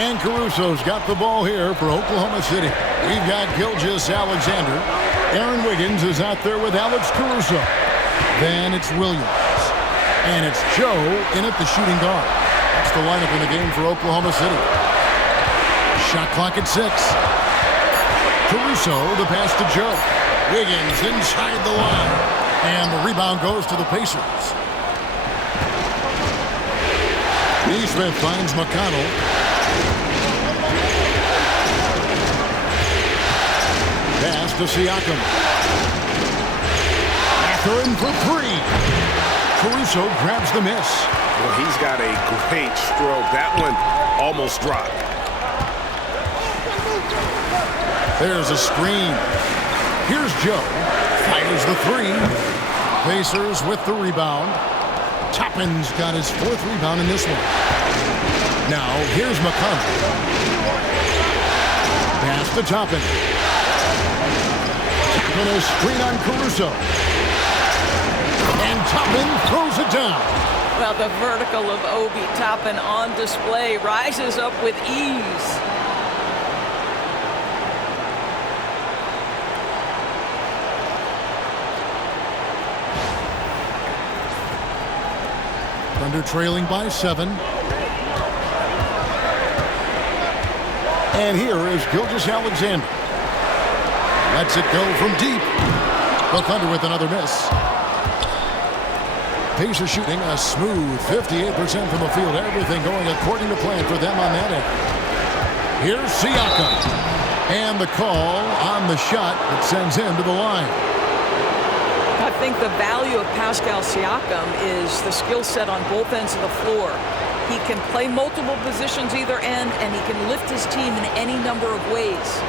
And Caruso's got the ball here for Oklahoma City. We've got Gilgeous-Alexander. Aaron Wiggins is out there with Alex Caruso. Then it's Williams. And it's Joe in at the shooting guard. That's the lineup in the game for Oklahoma City. Shot clock at 6. Caruso, the pass to Joe. Wiggins inside the line. And the rebound goes to the Pacers. Neesmith finds McConnell. Pass to Siakam. Mathurin for 3. Caruso grabs the miss. Well, he's got a great stroke. That one almost dropped. There's a screen. Here's Joe. Fires the 3. Pacers with the rebound. Toppin's got his 4th rebound in this one. Now, here's McConnell. Pass to Toppin. Toppin a screen on Caruso. And Toppin throws it down. Well, the vertical of Obi Toppin on display rises up with ease. Thunder trailing by 7. And here is Gilgeous-Alexander. Lets it go from deep. The Thunder with another miss. Pacers shooting a smooth 58% from the field. Everything going according to plan for them on that end. Here's Siakam. And the call on the shot that sends him to the line. I think the value of Pascal Siakam is the skill set on both ends of the floor. He can play multiple positions either end, and he can lift his team in any number of ways.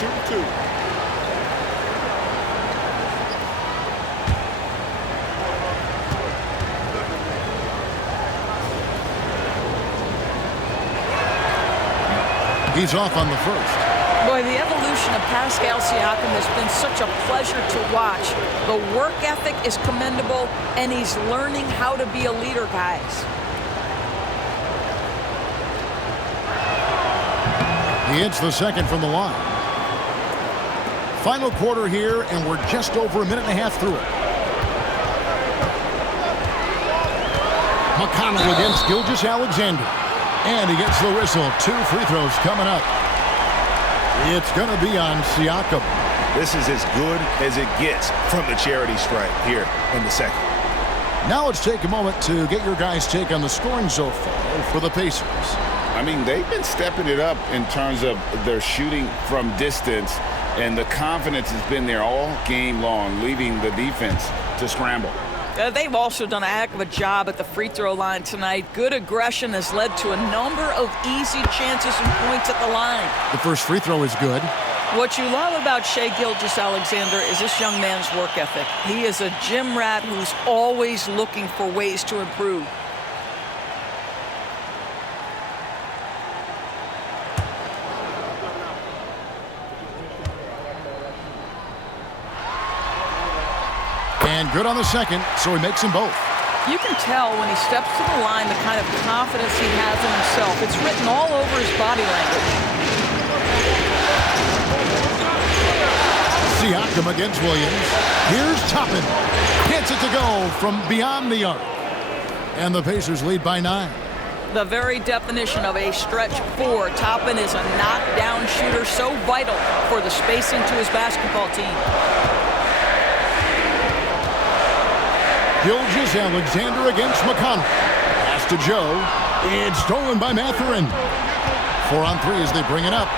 Shoot 2. He's off on the first. Boy, the evolution of Pascal Siakam has been such a pleasure to watch. The work ethic is commendable, and he's learning how to be a leader, guys. He hits the second from the line. Final quarter here, and we're just over a minute and a half through it. McConnell against Gilgeous-Alexander. And he gets the whistle. 2 free throws coming up. It's going to be on Siakam. This is as good as it gets from the charity stripe here in the second. Now let's take a moment to get your guys' take on the scoring so far for the Pacers. I mean, they've been stepping it up in terms of their shooting from distance, and the confidence has been there all game long, leaving the defense to scramble. They've also done a heck of a job at the free throw line tonight. Good aggression has led to a number of easy chances and points at the line. The first free throw is good. What you love about Shai Gilgeous-Alexander is this young man's work ethic. He is a gym rat who's always looking for ways to improve. And good on the second, so he makes them both. You can tell when he steps to the line the kind of confidence he has in himself. It's written all over his body language. Siakam against Williams. Here's Toppin. Gets it to go from beyond the arc. And the Pacers lead by 9. The very definition of a stretch 4. Toppin is a knockdown shooter, so vital for the spacing to his basketball team. Gilgeous-Alexander against McConnell. Pass to Joe. It's stolen by Mathurin. 4 on 3 as they bring it up.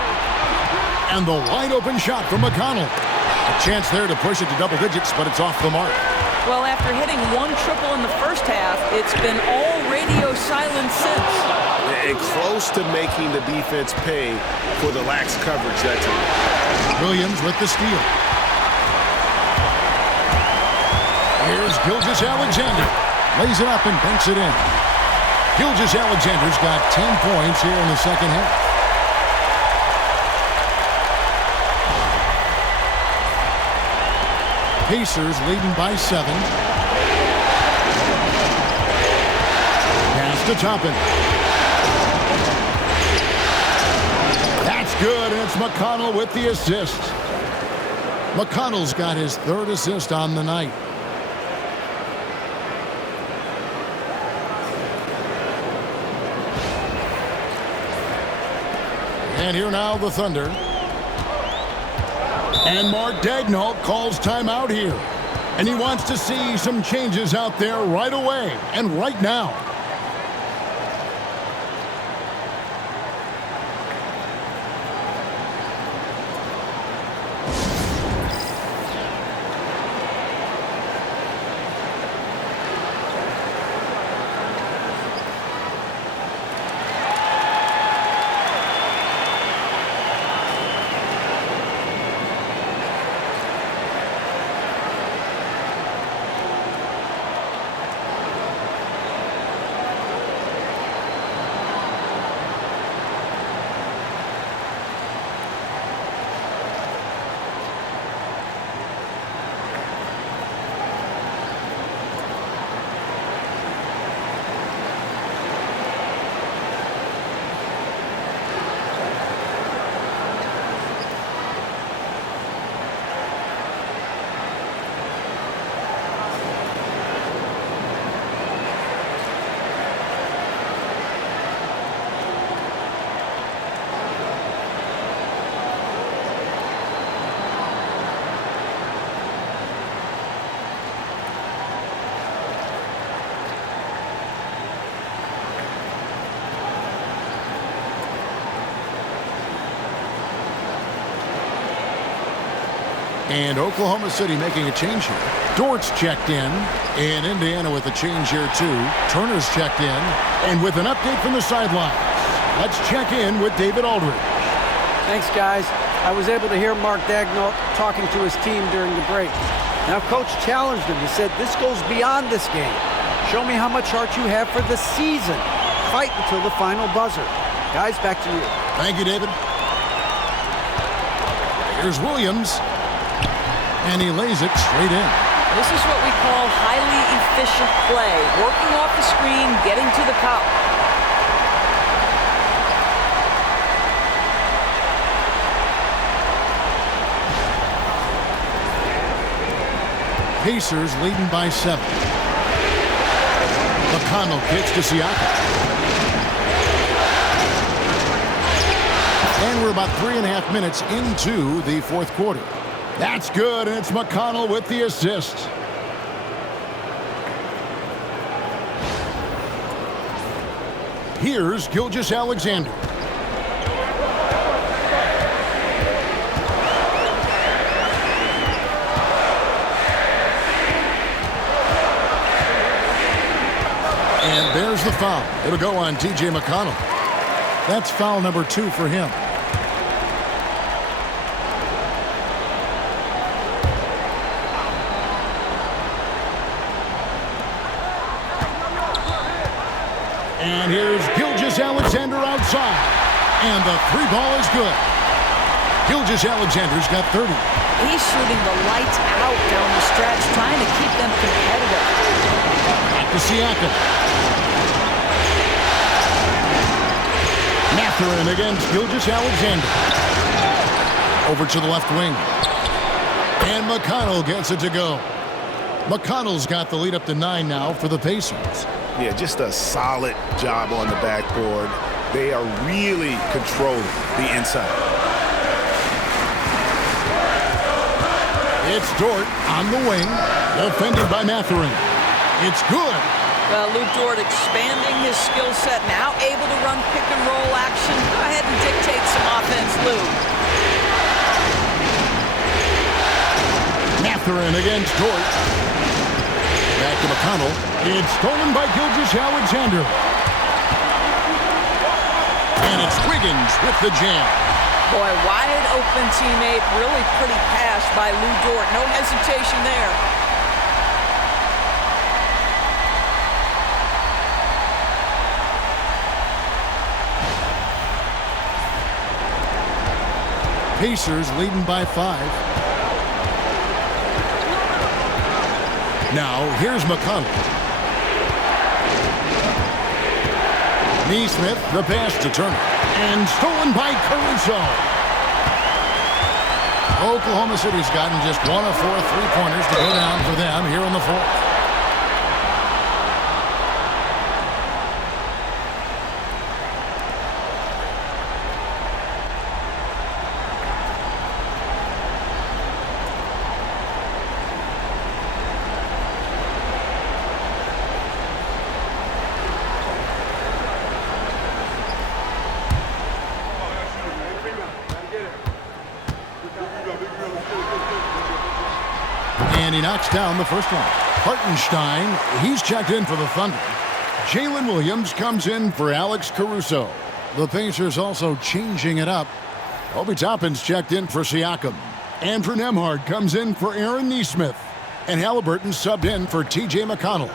And the wide open shot from McConnell. A chance there to push it to double digits, but it's off the mark. Well, after hitting 1 triple in the first half, it's been all radio silence since. And close to making the defense pay for the lax coverage that time. Williams with the steal. Here's Gilgeous-Alexander. Lays it up and banks it in. Gilgeous-Alexander's got 10 points here in the second half. Pacers leading by 7. to Toppin. That's good, and it's McConnell with the assist. McConnell's got his third assist on the night. And here now the Thunder. And Mark Daigneault calls timeout here. And he wants to see some changes out there right away and right now. And Oklahoma City making a change here. Dort's checked in. And Indiana with a change here, too. Turner's checked in. And with an update from the sidelines, let's check in with David Aldridge. Thanks, guys. I was able to hear Mark Daigneault talking to his team during the break. Now, Coach challenged him. He said, this goes beyond this game. Show me how much heart you have for the season. Fight until the final buzzer. Guys, back to you. Thank you, David. Here's Williams. And he lays it straight in. This is what we call highly efficient play. Working off the screen, getting to the cup. Pacers leading by 7. McConnell kicks to Siakam. And we're about 3.5 minutes into the fourth quarter. That's good, and it's McConnell with the assist. Here's Gilgeous-Alexander. And there's the foul. It'll go on T.J. McConnell. That's foul number 2 for him. And here's Gilgeous-Alexander outside. And the 3 ball is good. Gilgeous-Alexander's got 30. He's shooting the lights out down the stretch, trying to keep them competitive. Back to Siakam. Mathurin against Gilgeous-Alexander. Over to the left wing. And McConnell gets it to go. McConnell's got the lead up to 9 now for the Pacers. Yeah, just a solid job on the backboard. They are really controlling the inside. It's Dort on the wing, defended by Mathurin. It's good. Well, Lou Dort expanding his skill set, now able to run pick and roll action. Go ahead and dictate some offense, Lou. Mathurin against Dort. Back to McConnell. It's stolen by Gilgeous-Alexander. And it's Wiggins with the jam. Boy, wide open teammate, really pretty pass by Lou Dort. No hesitation there. Pacers leading by 5. Now, here's McConnell. Neesmith, the pass to Turner. And stolen by Caruso. Oklahoma City's gotten just 1 of 4 3-pointers to go down for them here in the fourth. And he knocks down the first one. Hartenstein, he's checked in for the Thunder. Jalen Williams comes in for Alex Caruso. The Pacers also changing it up. Obi Toppin's checked in for Siakam. Andrew Nembhard comes in for Aaron Neesmith. And Halliburton subbed in for T.J. McConnell.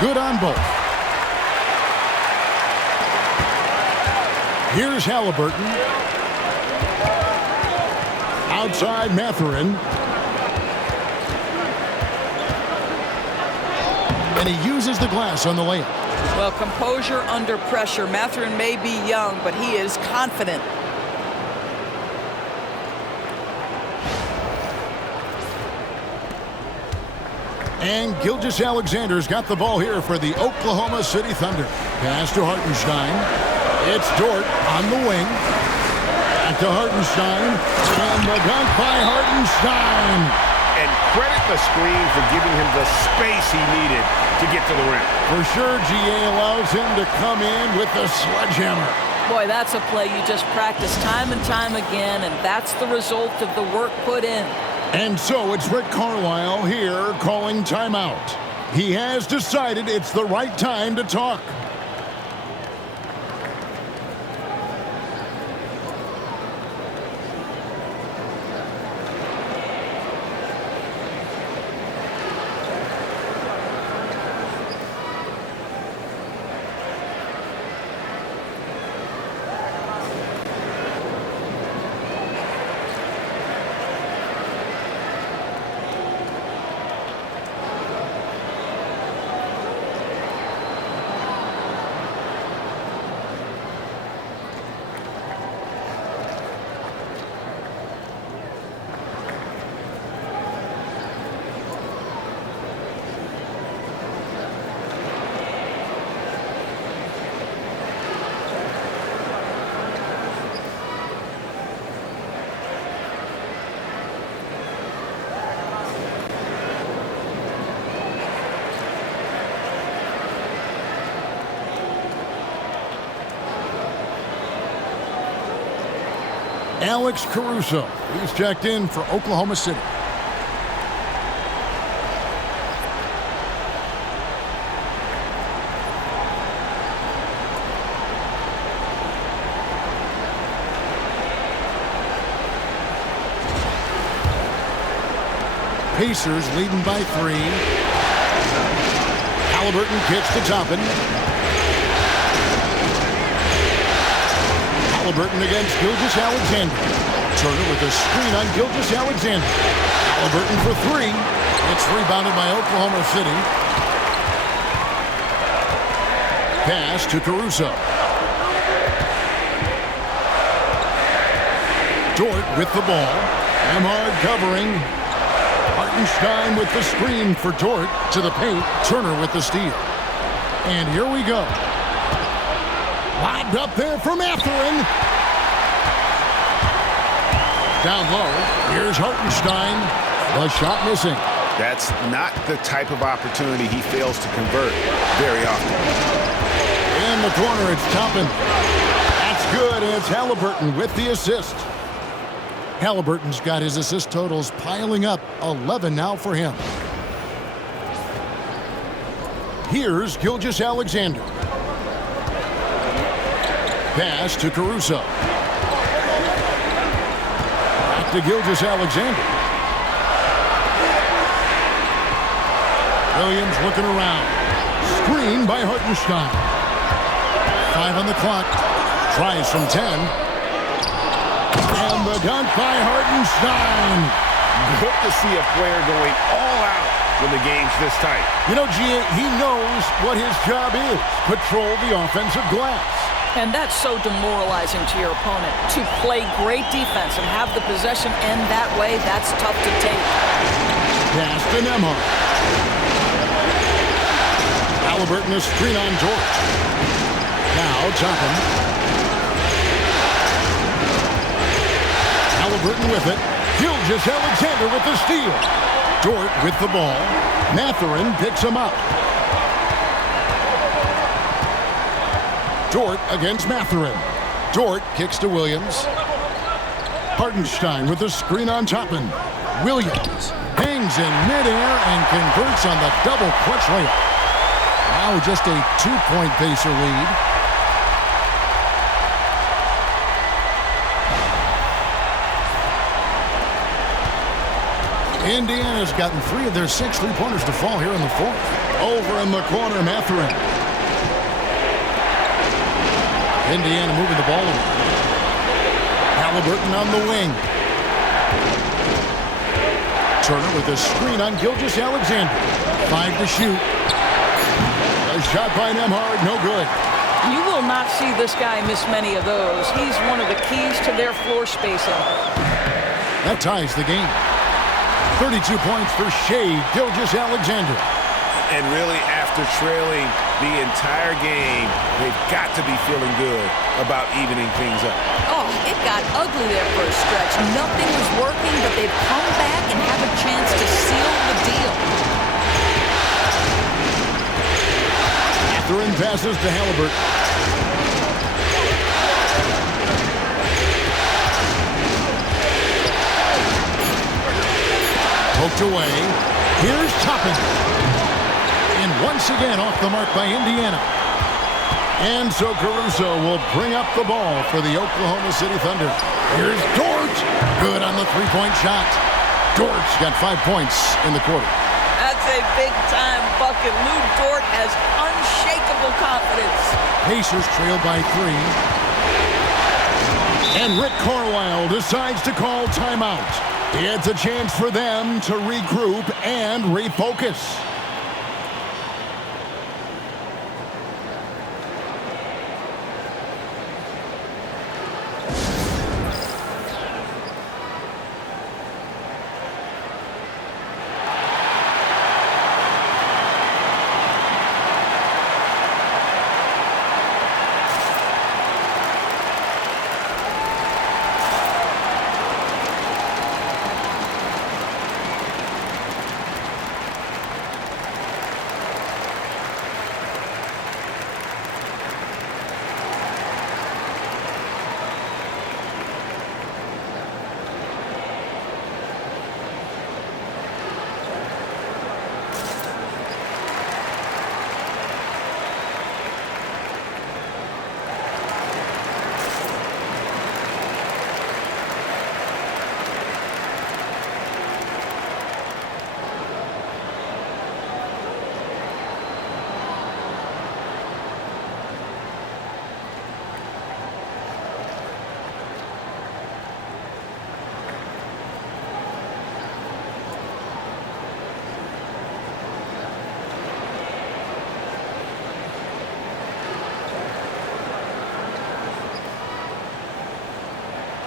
Good on both. Here's Halliburton. Outside Mathurin. And he uses the glass on the layup. Well, composure under pressure. Mathurin may be young, but he is confident. And Gilgeous-Alexander's got the ball here for the Oklahoma City Thunder. Pass to Hartenstein. It's Dort on the wing. Back to Hartenstein. And the dunk by Hartenstein. And credit the screen for giving him the space he needed to get to the rim. For sure, GA allows him to come in with the sledgehammer. Boy, that's a play you just practice time and time again, and that's the result of the work put in. And so it's Rick Carlisle here calling timeout. He has decided it's the right time to talk. Alex Caruso, he's checked in for Oklahoma City. Pacers leading by 3. Halliburton kicks to Toppin. Halliburton against Gilgeous-Alexander. Turner with a screen on Gilgeous-Alexander. Halliburton for 3. It's rebounded by Oklahoma City. Pass to Caruso. Dort with the ball. Nembhard covering. Hartenstein with the screen for Dort to the paint. Turner with the steal. And here we go. Lobbed up there for Mathurin. Down low. Here's Hartenstein. The shot missing. That's not the type of opportunity he fails to convert very often. In the corner, it's Toppin. That's good, and it's Halliburton with the assist. Halliburton's got his assist totals piling up. 11 now for him. Here's Gilgeous-Alexander. Pass to Caruso. Back to Gilgeous-Alexander. Williams looking around. Screen by Hartenstein. 5 on the clock. Tries from 10. And the dunk by Hartenstein. Good to see a player going all out when the game's this tight. You know, G.A., he knows what his job is. Patrol the offensive glass. And that's so demoralizing to your opponent. To play great defense and have the possession end that way, that's tough to take. Pass to Nembhard. Halliburton is screen on George. Now Toppin. Halliburton with it. Gilgeous-Alexander with the steal. Dort with the ball. Mathurin picks him up. Dort against Mathurin. Dort kicks to Williams. Hartenstein with the screen on Toppin. Williams hangs in midair and converts on the double clutch layup. Now just a 2-point Pacer lead. Indiana's gotten 3 of their 6 3-pointers to fall here in the fourth. Over in the corner, Mathurin. Indiana moving the ball around. Halliburton on the wing. Turner with a screen on Gilgeous-Alexander. 5 to shoot. A shot by Nembhard, no good. You will not see this guy miss many of those. He's one of the keys to their floor spacing. That ties the game. 32 points for Shai Gilgeous-Alexander. And really, after trailing the entire game, they've got to be feeling good about evening things up. Oh, it got ugly there for a stretch. Nothing was working, but they've come back and have a chance to seal the deal. Mathurin passes to Halliburton. Poked away. Here's Toppin. And once again off the mark by Indiana. And so Caruso will bring up the ball for the Oklahoma City Thunder. Here's Dort. Good on the three-point shot. Dort's got 5 points in the quarter. That's a big-time bucket. Lou Dort has unshakable confidence. Pacers trail by 3. And Rick Carlisle decides to call timeout. It's a chance for them to regroup and refocus.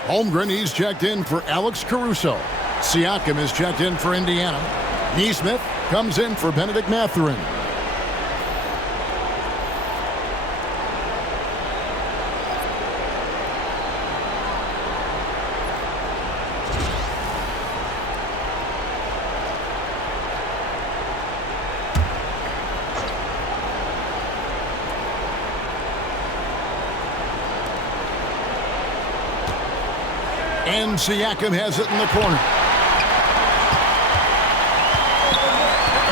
Holmgren, he's checked in for Alex Caruso. Siakam is checked in for Indiana. Nesmith comes in for Benedict Mathurin. And Siakam has it in the corner.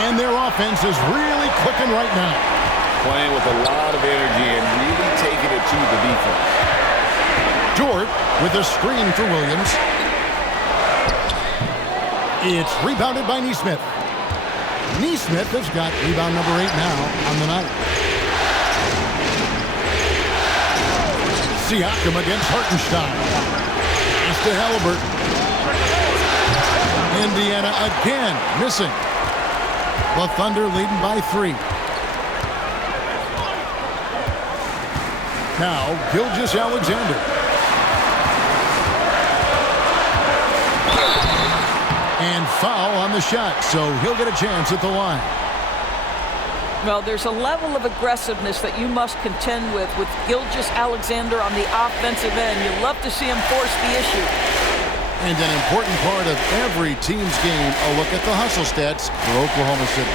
And their offense is really clicking right now. Playing with a lot of energy and really taking it to the defense. Dort with a screen for Williams. It's rebounded by Nesmith. Nesmith has got rebound number 8 now on the night. Siakam against Hartenstein. To Halliburton. Indiana again missing. The Thunder leading by 3. Now, Gilgeous-Alexander. And foul on the shot, so he'll get a chance at the line. Well, there's a level of aggressiveness that you must contend with Gilgeous-Alexander on the offensive end. You love to see him force the issue. And an important part of every team's game, a look at the hustle stats for Oklahoma City.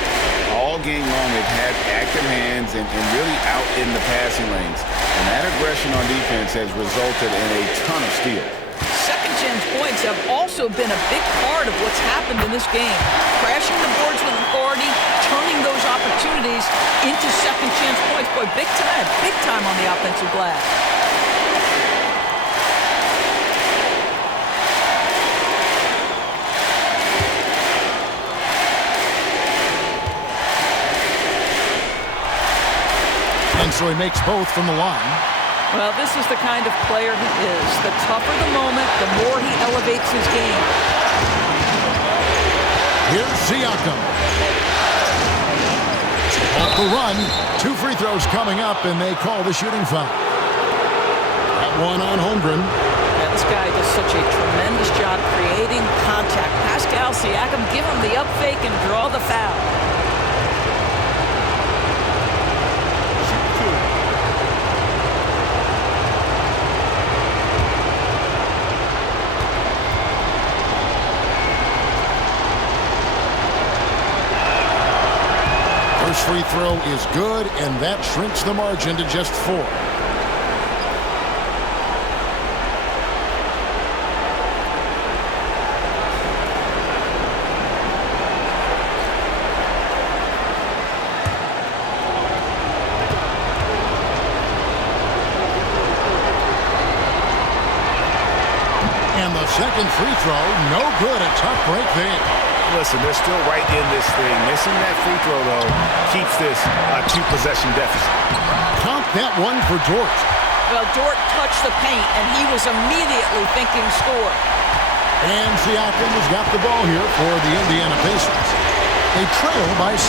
All game long, they've had active hands and really out in the passing lanes. And that aggression on defense has resulted in a ton of steals. Second chance points have also been a big part of what's happened in this game. Crashing the boards with authority, turning those opportunities into second chance points. Boy, big time on the offensive glass. And so he makes both from the line. Well, this is the kind of player he is. The tougher the moment, the more he elevates his game. Here's Siakam. Off the run. 2 free throws coming up, and they call the shooting foul. That one on Holmgren. Yeah, this guy does such a tremendous job creating contact. Pascal Siakam, give him the up fake and draw the foul. First free throw is good, and that shrinks the margin to just 4. And the second free throw, no good. A tough break there. Listen, they're still right in this thing. Missing that free throw, though, keeps this a 2-possession deficit. Count that one for Dort. Well, Dort touched the paint, and he was immediately thinking score. And Siakam has got the ball here for the Indiana Pacers. They trail by 6.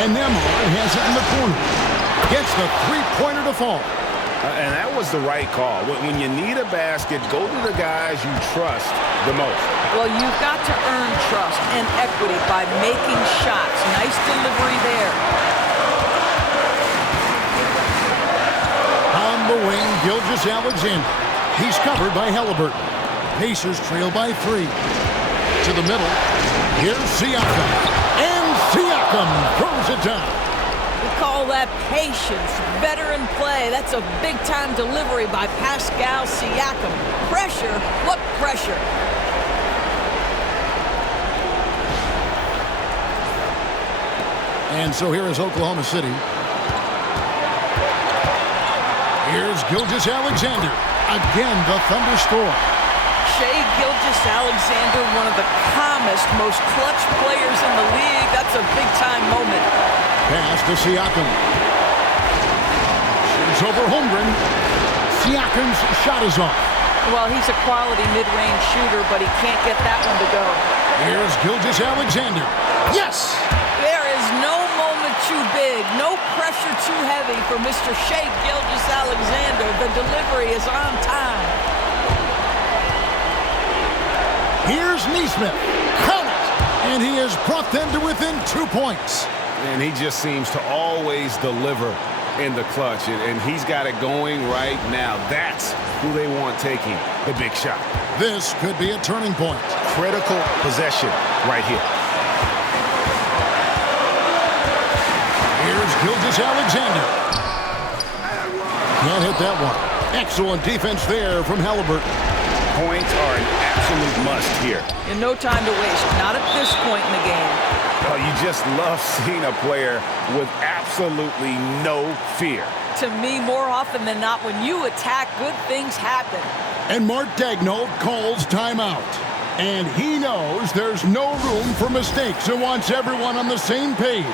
And Nembhard has it in the corner. Gets the three-pointer to fall. And that was the right call. When you need a basket, go to the guys you trust the most. Well, you've got to earn trust and equity by making shots. Nice delivery there. On the wing, Gilgeous-Alexander. He's covered by Halliburton. Pacers trail by 3. To the middle. Here's Siakam. And Siakam throws it down. We call that patience. Veteran play. That's a big-time delivery by Pascal Siakam. Pressure? What pressure? And so here is Oklahoma City. Here's Gilgeous-Alexander. Again, the Thunder score. Shai Gilgeous-Alexander, one of the calmest, most clutch players in the league. That's a big-time moment. Pass to Siakam. Shoots over Holmgren. Siakam's shot is off. Well, he's a quality mid-range shooter, but he can't get that one to go. Here's Gilgeous-Alexander. Yes! There is no moment too big, no pressure too heavy for Mr. Shai Gilgeous-Alexander. The delivery is on time. Here's Nesmith. Count it! And he has brought them to within 2 points. And he just seems to always deliver in the clutch. And he's got it going right now. That's who they want taking the big shot. This could be a turning point. Critical possession right here. Here's Gilgeous-Alexander. Can't hit that one. Excellent defense there from Halliburton. Points are an absolute must here. And no time to waste. Not at this point in the game. Well, you just love seeing a player with absolutely no fear. To me, more often than not, when you attack, good things happen. And Mark Daigneault calls timeout. And he knows there's no room for mistakes and wants everyone on the same page.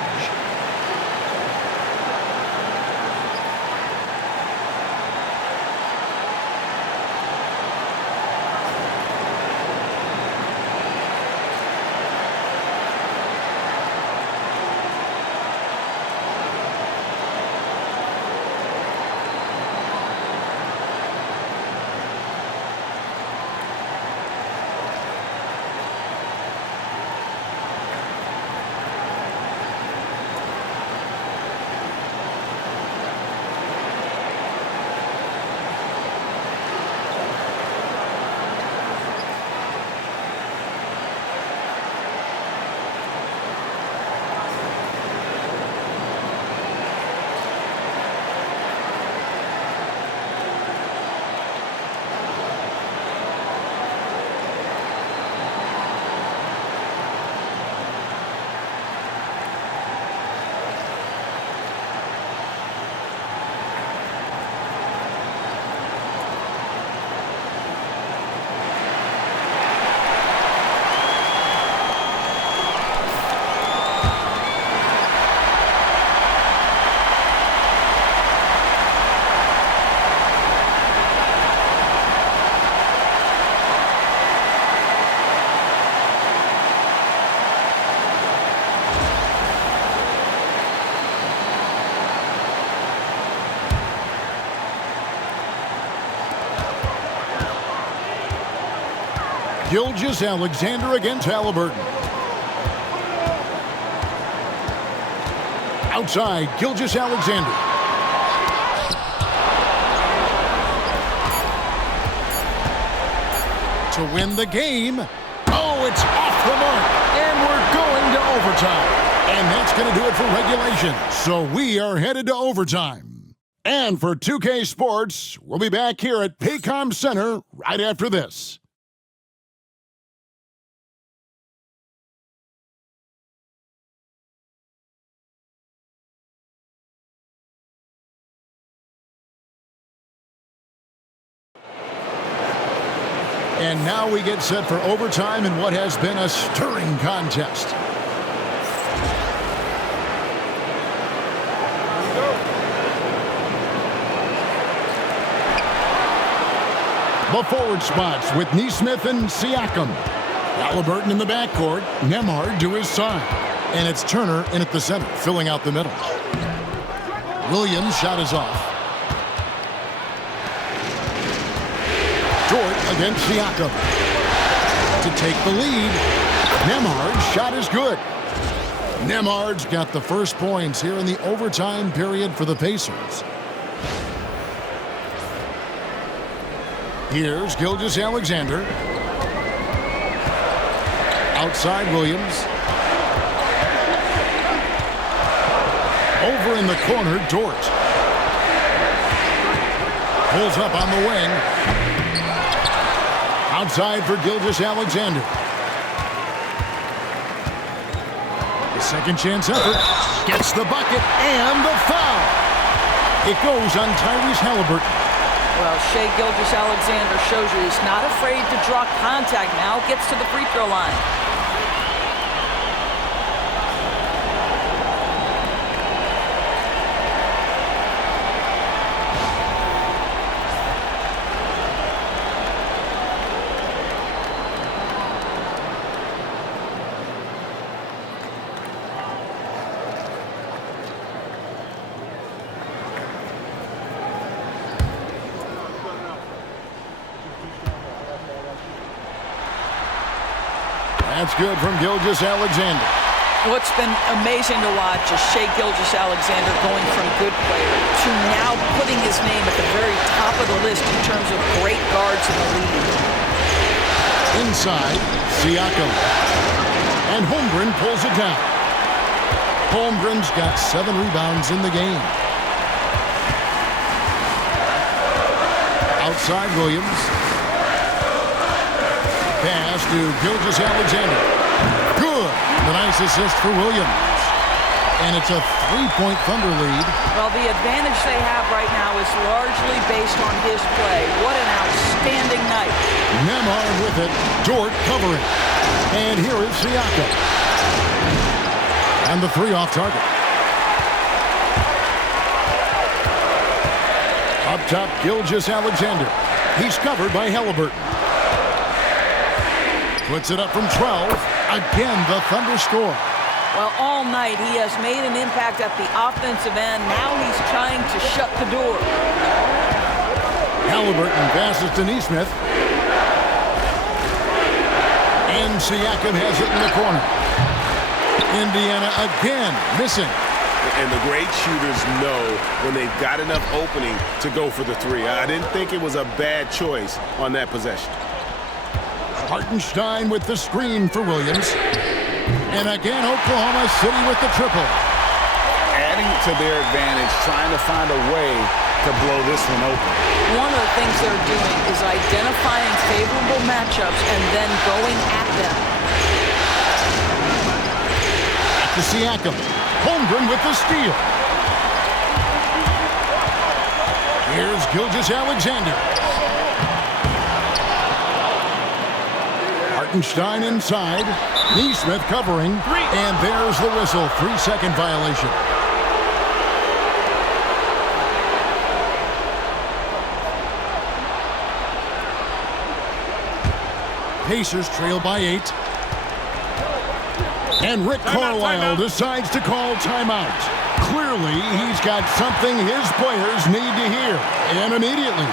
Gilgeous-Alexander against Halliburton. Outside, Gilgeous-Alexander. To win the game. Oh, it's off the mark. And we're going to overtime. And that's going to do it for regulation. So we are headed to overtime. And for 2K Sports, we'll be back here at Paycom Center right after this. And now we get set for overtime in what has been a stirring contest. The forward spots with Neesmith and Siakam. Halliburton in the backcourt, Nembhard to his side. And it's Turner in at the center, filling out the middle. Williams' shot is off. Dort against Siakam. To take the lead. Nembhard's shot is good. Nembhard's got the first points here in the overtime period for the Pacers. Here's Gilgeous-Alexander. Outside Williams. Over in the corner, Dort. Pulls up on the wing. Outside for Gilgeous-Alexander. The second chance effort. Gets the bucket and the foul. It goes on Tyrese Halliburton. Well, Shai Gilgeous-Alexander shows you he's not afraid to draw contact now. Gets to the free throw line. That's good from Gilgeous-Alexander. What's been amazing to watch is Shai Gilgeous-Alexander going from good player to now putting his name at the very top of the list in terms of great guards in the league. Inside, Siakam. And Holmgren pulls it down. Holmgren's got 7 rebounds in the game. Outside Williams. Pass to Gilgeous-Alexander. Good. The nice assist for Williams. And it's a 3-point Thunder lead. Well, the advantage they have right now is largely based on his play. What an outstanding night. Nembhard with it. Dort covering. And here is Siakam. And the 3 off target. Up top, Gilgeous-Alexander. He's covered by Halliburton. Puts it up from 12. Again, the Thunder score. Well, all night he has made an impact at the offensive end. Now he's trying to shut the door. Halliburton passes to Neesmith. And Siakam has it in the corner. Indiana again missing. And the great shooters know when they've got enough opening to go for the 3. I didn't think it was a bad choice on that possession. Hartenstein with the screen for Williams. And again, Oklahoma City with the triple. Adding to their advantage, trying to find a way to blow this one open. One of the things they're doing is identifying favorable matchups and then going at them. To Siakam. Holmgren with the steal. Here's Gilgeous-Alexander. Hartenstein inside. Neesmith covering. And there's the whistle. 3-second violation. Pacers trail by 8. And Rick Carlisle decides to call timeout. Clearly, he's got something his players need to hear. And immediately.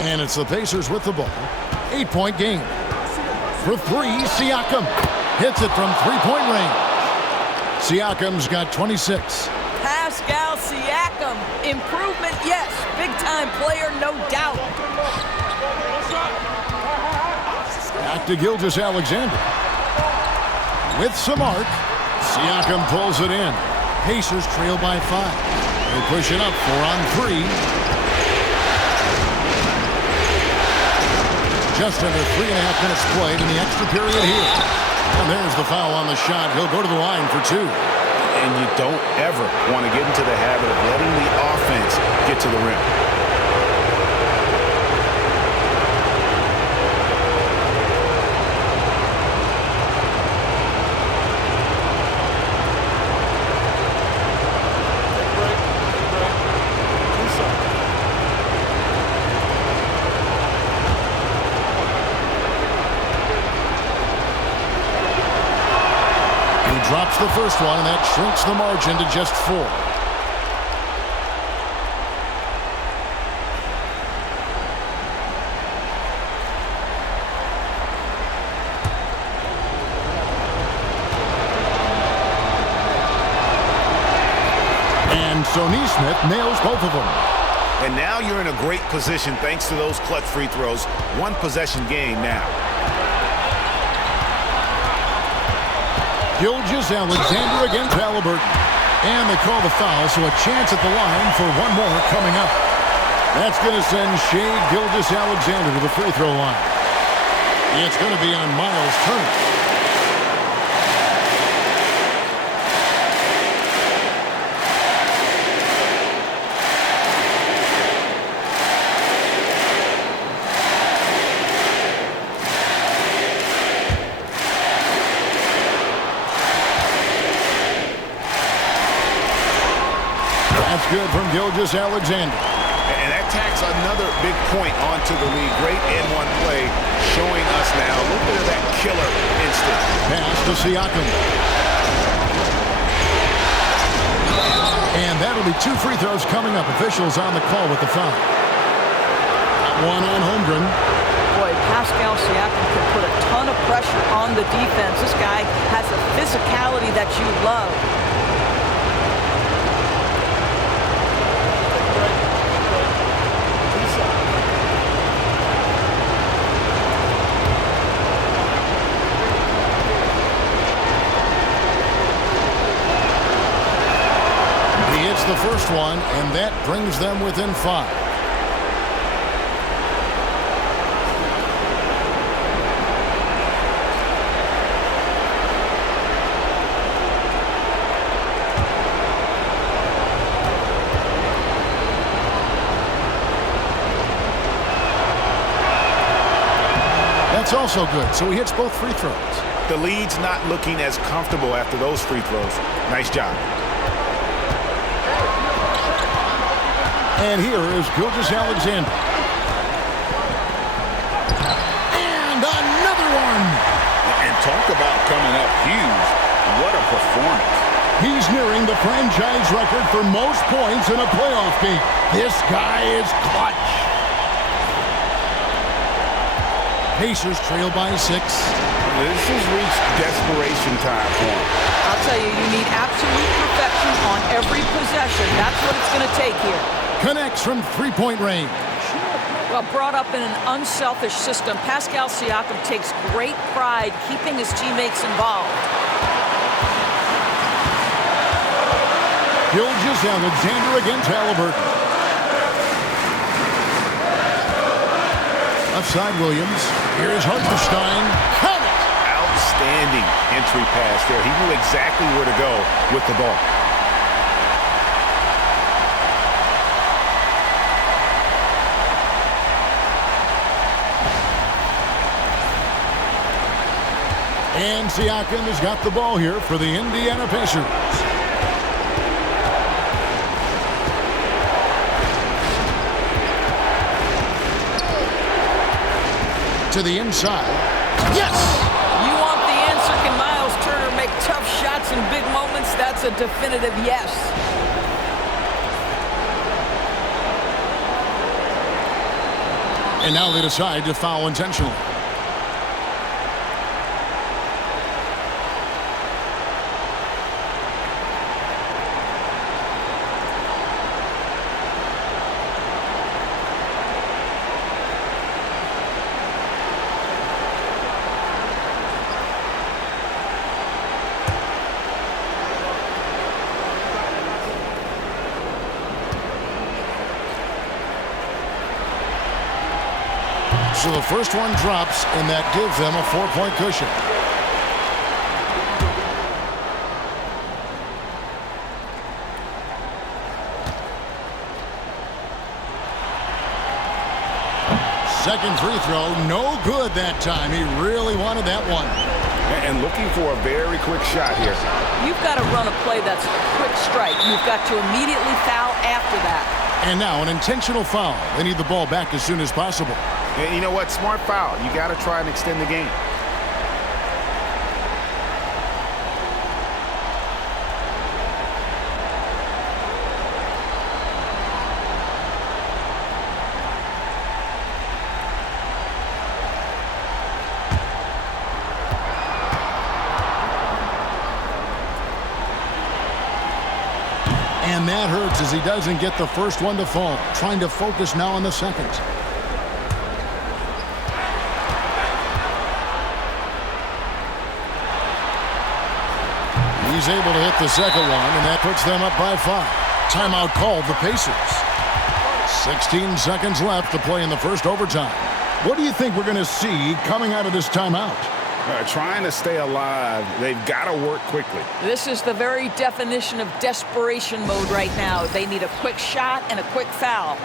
And it's the Pacers with the ball. 8-point game. For three, Siakam. Hits it from three-point range. Siakam's got 26. Pascal Siakam. Improvement, yes. Big-time player, no doubt. Back to Gilgeous-Alexander. With some arc. Siakam pulls it in. Pacers trail by 5. They push it up 4-on-3. Just under 3.5 minutes played in the extra period here. And there's the foul on the shot. He'll go to the line for 2. And you don't ever want to get into the habit of letting the offense get to the rim. Drops the first one, and that shrinks the margin to just 4. And so Nesmith nails both of them. And now you're in a great position thanks to those clutch free throws. One possession game now. Gilgeous-Alexander against Halliburton. And they call the foul, so a chance at the line for one more coming up. That's going to send Shai Gilgeous-Alexander to the free throw line. It's going to be on Miles Turner. Good from Gilgeous-Alexander. And that tacks another big point onto the lead. Great N1 play showing us now a little bit of that killer instinct. Pass to Siakam. And that'll be 2 free throws coming up. Officials on the call with the foul. One on Holmgren. Boy, Pascal Siakam can put a ton of pressure on the defense. This guy has a physicality that you love. The first one, and that brings them within 5. That's also good, so he hits both free throws. The lead's not looking as comfortable after those free throws. Nice job. And here is Gilgeous-Alexander. And another one. And talk about coming up huge. What a performance. He's nearing the franchise record for most points in a playoff game. This guy is clutch. Pacers trail by 6. This has reached desperation time for him. I'll tell you, you need absolute perfection on every possession. That's what it's going to take here. Connects from three-point range. Well, brought up in an unselfish system, Pascal Siakam takes great pride keeping his teammates involved. Gilgeous-Alexander against Halliburton. Left side Williams. Here's Hartenstein. Count it! Outstanding entry pass there. He knew exactly where to go with the ball. And Siakam has got the ball here for the Indiana Pacers. To the inside. Yes! You want the answer? Can Miles Turner make tough shots in big moments? That's a definitive yes. And now they decide to foul intentionally. So the first one drops, and that gives them a 4-point cushion. Second free throw, no good that time. He really wanted that one. And looking for a very quick shot here. You've got to run a play that's a quick strike. You've got to immediately foul after that. And now an intentional foul. They need the ball back as soon as possible. And you know what? Smart foul. You got to try and extend the game. And that hurts as he doesn't get the first one to fall. Trying to focus now on the second. He's able to hit the second one, and that puts them up by 5. Timeout called the Pacers. 16 seconds left to play in the first overtime. What do you think we're going to see coming out of this timeout? Trying to stay alive. They've got to work quickly. This is the very definition of desperation mode right now. They need a quick shot and a quick foul.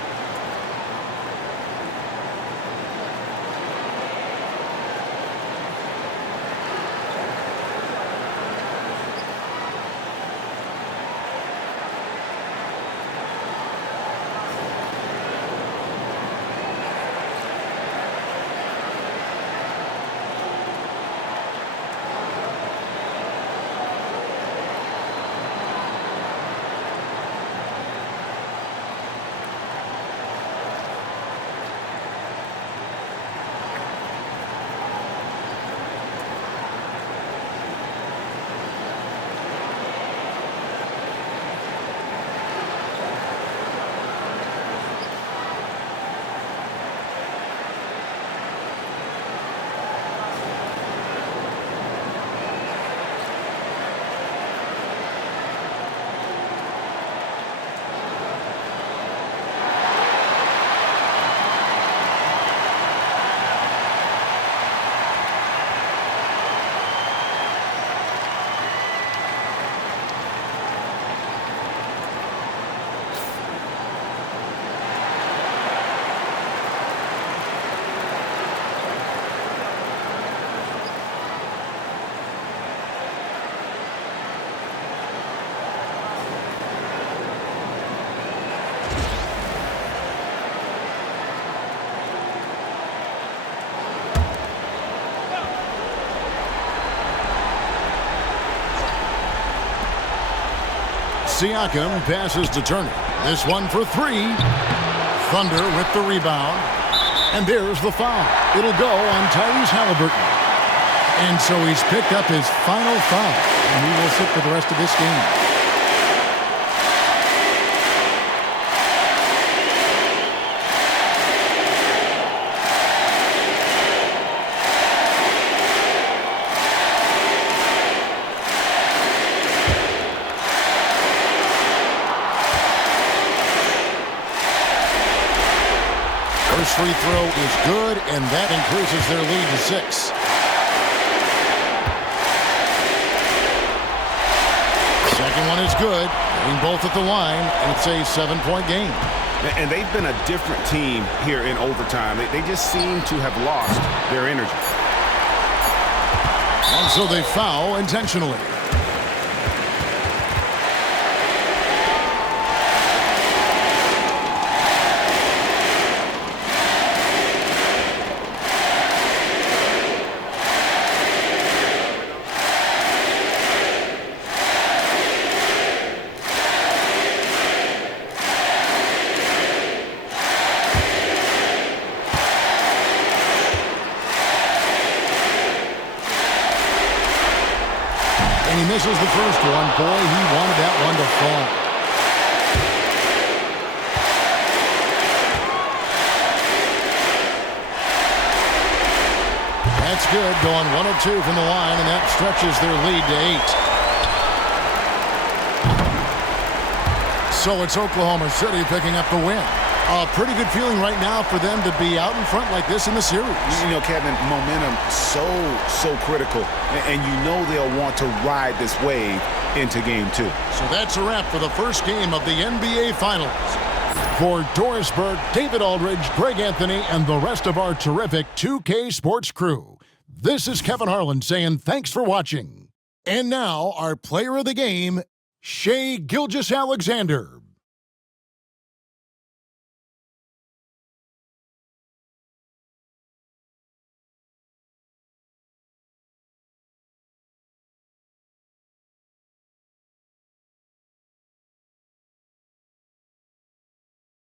Siakam passes to Turner. This one for 3. Thunder with the rebound. And there's the foul. It'll go on Tyrese Halliburton. And so he's picked up his final foul. And he will sit for the rest of this game. First free throw is good, and that increases their lead to 6. Second one is good. Getting both at the line, and it's a 7-point game. And they've been a different team here in overtime. They just seem to have lost their energy. And so they foul intentionally. And he misses the first one. Boy, he wanted that one to fall. That's good, going 1 of 2 from the line, and that stretches their lead to 8. So it's Oklahoma City picking up the win. A pretty good feeling right now for them to be out in front like this in the series. You know, Kevin, momentum so critical, and you know they'll want to ride this wave into game 2. So that's a wrap for the first game of the NBA Finals. For Doris Burke, David Aldridge, Greg Anthony, and the rest of our terrific 2K Sports crew, this is Kevin Harlan saying thanks for watching. And now, our player of the game, Shai Gilgeous-Alexander.